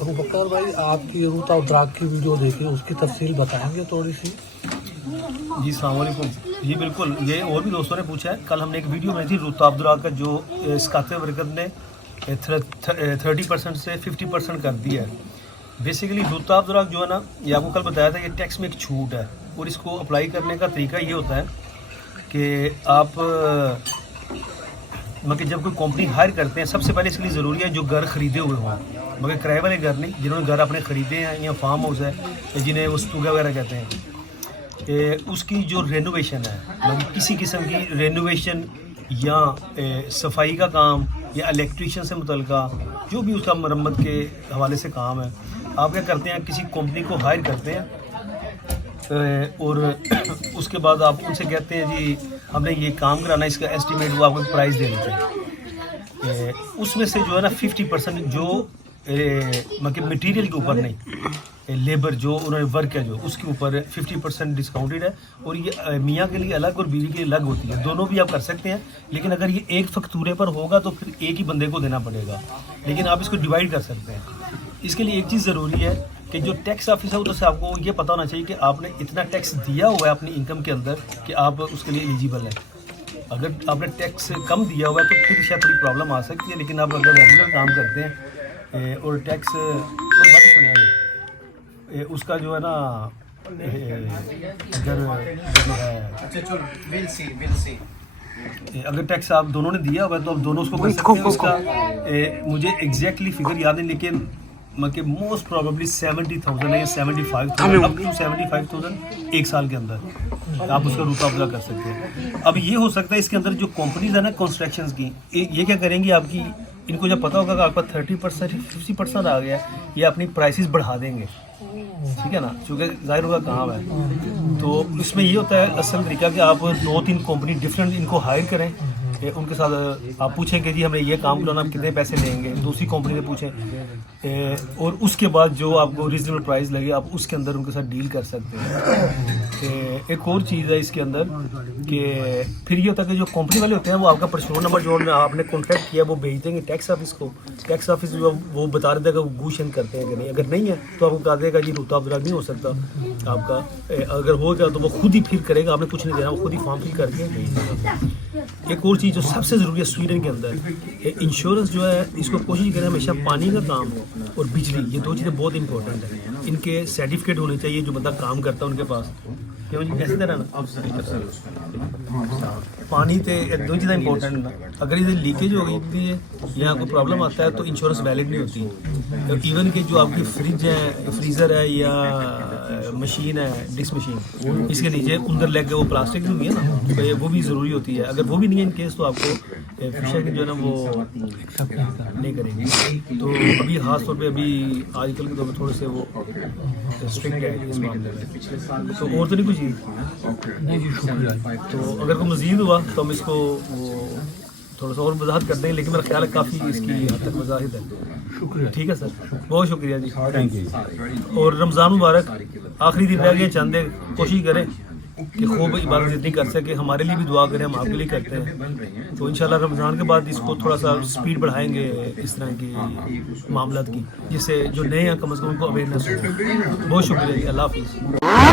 अबू बकर भाई, आपकी रूत और द्राग की वीडियो देखी, उसकी तफसील बताएंगे थोड़ी सी? जी अस्सलाम वालेकुम। जी बिल्कुल, ये और भी दोस्तों ने पूछा है। कल हमने एक वीडियो बनाई थी रूत अब्दुल्ला का, जो इसकाते बरकत ने 30% से 50% कर दिया है। बेसिकली रूत अब्दुल्ला जो है ना, ये आपको कल बताया था, ये टैक्स में एक छूट है और इसको अप्लाई करने का तरीका ये होता है कि आप मगर जब कोई कंपनी हायर करते हैं, सबसे पहले इसके लिए ज़रूरी है जो घर ख़रीदे हुए हों, मगर किराए वाले घर नहीं, जिन्होंने घर अपने ख़रीदे हैं या फार्म हाउस है, जिन्हें वो स्तूगा वगैरह कहते हैं, उसकी जो रेनोवेशन है, मतलब किसी किस्म की रेनोवेशन या सफाई का काम या इलेक्ट्रिशियन से मुतल्लिका जो भी उसका मरम्मत के हवाले से काम है, आप क्या करते हैं, किसी कंपनी को हायर करते हैं और उसके बाद आप उनसे कहते हैं जी हमने ये काम कराना है, इसका एस्टीमेट वो आपको प्राइस दे देते हैं। उसमें से जो है ना 50% जो मतलब मटेरियल के ऊपर नहीं, लेबर जो उन्होंने वर्क है जो उसके ऊपर 50% डिस्काउंटेड है। और ये मियाँ के लिए अलग और बीवी के लिए अलग होती है, दोनों भी आप कर सकते हैं। लेकिन अगर ये एक फक्तूरे पर होगा तो फिर एक ही बंदे को देना पड़ेगा, लेकिन आप इसको डिवाइड कर सकते हैं। इसके लिए एक चीज़ ज़रूरी है कि जो टैक्स ऑफिस है उधर से आपको ये पता होना चाहिए कि आपने इतना टैक्स दिया हुआ है अपनी इनकम के अंदर कि आप उसके लिए एलिजिबल हैं। अगर आपने टैक्स कम दिया हुआ है तो फिर शायद थोड़ी प्रॉब्लम आ सकती है, लेकिन आप अगर रेगुलर काम करते हैं और टैक्स और बात सुनिए, उसका जो है ना अगर टैक्स आप दोनों ने दिया हुआ है तो आप दोनों उसको कर सकते हैं। उसका मुझे एग्जैक्टली फिगर याद नहीं, लेकिन मतलब मोस्ट प्रॉबेबली 70,000 है या 75,000, अप टू 75,000 एक साल के अंदर आप उसका रूट अप्लाई कर सकते हैं। अब ये हो सकता है इसके अंदर जो कंपनीज है ना कंस्ट्रक्शंस की, ये क्या करेंगी, आपकी इनको जब पता होगा कि आपका 30% 50% आ गया, ये अपनी प्राइसेस बढ़ा देंगे, ठीक है ना, क्योंकि जाहिर होगा काम है। तो इसमें ये होता है असल तरीका कि आप 2-3 कंपनी डिफरेंट इनको हायर करें, उनके साथ आप पूछें कि जी हमें ये काम कराना, हम कितने पैसे लेंगे, दूसरी कंपनी से पूछें और उसके बाद जो आपको रीजनेबल प्राइस लगे आप उसके अंदर उनके साथ डील कर सकते हैं। एक और चीज़ है इसके अंदर कि फिर ये होता है कि जो कंपनी वाले होते हैं वो आपका पर्सनल नंबर जो आपने कॉन्टैक्ट किया वो भेज देंगे टैक्स ऑफिस को। टैक्स ऑफिस जो वो बता देगा वो घूशन करते हैं कि नहीं, अगर नहीं है तो आपको कहा देगा जी रूता अब्दुल्ला नहीं हो सकता आपका, अगर हो गया तो वो खुद ही फिल करेगा, आपने कुछ नहीं देना, वो खुद ही फॉर्म फिल करके भेज देगा। एक और चीज़ जो सबसे ज़रूरी है स्वीडन के अंदर, इंश्योरेंस जो है इसको कोशिश करें हमेशा पानी का काम हो और बिजली, ये दो चीज़ें बहुत इंपॉर्टेंट है। इनके सर्टिफिकेट होने चाहिए जो बंदा काम करता है उनके पास, क्यों जी ऐसी तरह ना पानी तो दो चीज़ें इंपॉर्टेंट ना, अगर इधर लीकेज हो गई है या कोई प्रॉब्लम आता है तो इंश्योरेंस वैलिड नहीं होती। इवन कि जो आपकी फ्रिज है, फ्रीज़र है या मशीन है, डिश मशीन, इसके नीचे अंदर लग गए वो प्लास्टिक की हुई है ना, तो वो भी ज़रूरी होती है। अगर वो भी नहीं है इन केस तो आपको फिशर की जो है ना वो नहीं करेंगे। तो अभी खास तौर पे अभी आजकल के दौर में थोड़े से वो स्ट्रिक्ट है इस मामले में। तो और तो नहीं कुछ चीज़, तो अगर कोई मज़ीद हुआ तो हम इसको वो थोड़ा सा और वजाहत कर देंगे, लेकिन मेरा ख्याल है काफ़ी इसकी हद तक वजाहिद है। शुक्रिया, ठीक है सर, बहुत शुक्रिया जी, थैंक यू। और रमज़ान मुबारक, आखिरी दिन रह गए चंदे, कोशिश करें कि खूब इबादत जितनी कर सके, हमारे लिए भी दुआ करें, हम आपके लिए करते हैं। तो इंशाल्लाह रमज़ान के बाद इसको थोड़ा सा स्पीड बढ़ाएंगे इस तरह की मामलात की, जिससे जो नए हैं कम अज़ कम उनको अवेयरनेस हो। बहुत शुक्रिया जी, अल्लाह हाफ़िज़।